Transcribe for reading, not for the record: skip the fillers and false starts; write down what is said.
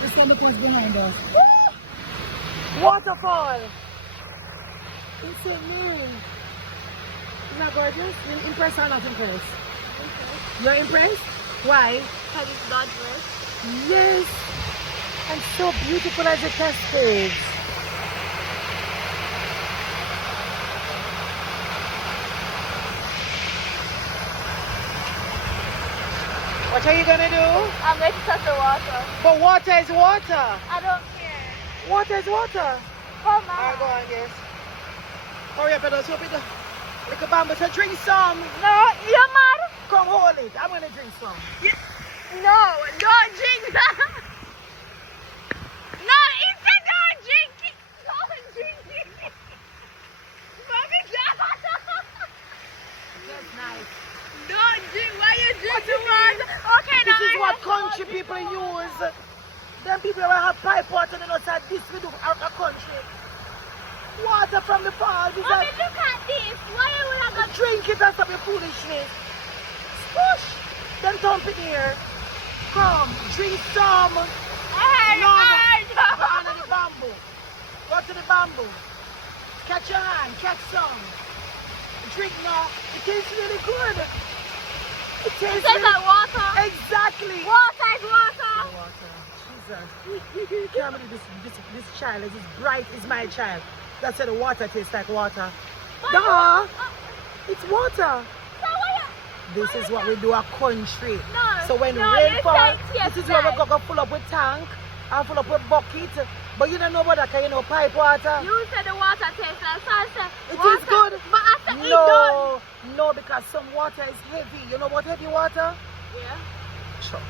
Let's see the coast behind us. Waterfall! In St. Mary. Isn't that gorgeous? You impressed or not impressed? Okay. You're impressed? Why? Because it's God's Yes! And so beautiful as the Cascades. What are you gonna do? I'm going to touch the water. But water is water. I don't care. Water is water. Come on. Alright, go on, guys. Hurry up, let's hope it. Like a bamboo, so drink some. No, you're mad. Come hold it. I'm gonna drink some. No, don't drink that. No, it's a don't drink it. Don't drink it. Mommy, That's nice. don't drink. Why you drink the water? Okay, This now is I what have country to people use. Them people will have pipe water and outside this we do out of country. Water from the falls. Is Mommy, that look at this. Why would I go drink it and stop your foolishness. Push. Then dump it here. Come, drink some. Go under the bamboo. Go to the bamboo. Catch your hand, catch some. Drink now. It tastes really good. It tastes It tastes like water. Exactly. Water is water. Water. Jesus. Can't believe this child is as bright as my child. That said the water tastes like water. Duh. It's water. This is what we do a country. No, so when no, rain you falls, said this is where we go full up with tank and full up with bucket. But you don't know about that kind of pipe water. You said the water tastes like salsa. It is good. But I said it don't. No, because some water is heavy. You know about heavy water? Yeah. Sure.